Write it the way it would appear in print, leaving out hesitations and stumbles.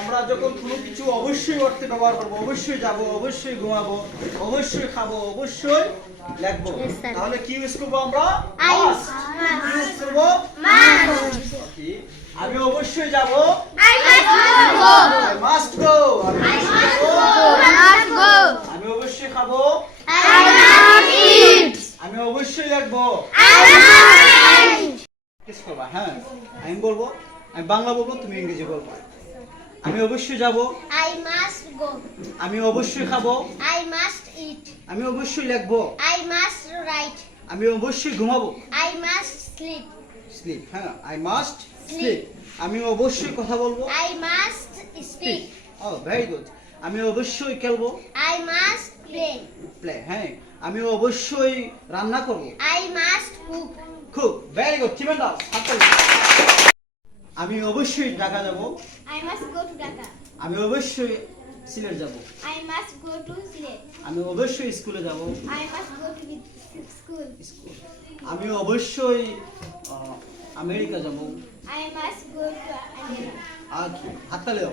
আমরা যখন কোনো কিছু অবশ্যই অর্থে ব্যবহার করবো, অবশ্যই যাব, অবশ্যই ঘুমাবো, অবশ্যই খাবো, অবশ্যই লিখবো, তাহলে কি ইউজ করবো আমরা? মাস্ট। কি ইউজ করবো? মাস্ট। ওকে, আমি অবশ্যই যাব, আই মাস্ট গো। আমি অবশ্যই খাবো, আমি অবশ্যই লিখবো। কিস করবা? হ্যাঁ, আমি বলবো, আমি বাংলা বলবো, তুমি ইংরেজি বলবো। আমি অবশ্যই যাব, I must go. আমি অবশ্যই খাবো, I must eat. আমি অবশ্যই লিখবো, I must write. আমি অবশ্যই ঘুমাবো, I must sleep. স্লিপ। হ্যাঁ, আই মাস্ট স্লিপ। আমি অবশ্যই কথা বলবো, I must speak. Oh very good. আমি অবশ্যই খেলবো, I must play. প্লে। হ্যাঁ, আমি অবশ্যই রান্না করবো, I must cook. খুব ভেরি গুড। ট্রিমেন্ডাস। আমি অবশ্যই ঢাকা যাব, I must go to Dhaka. আমি অবশ্যই সিলেট যাব, I must go to Sylhet. আমি অবশ্যই স্কুলে যাব, I must go to school. School. আমি অবশ্যই আমেরিকা যাব, I must go to America. আর কি হাততালি দাও।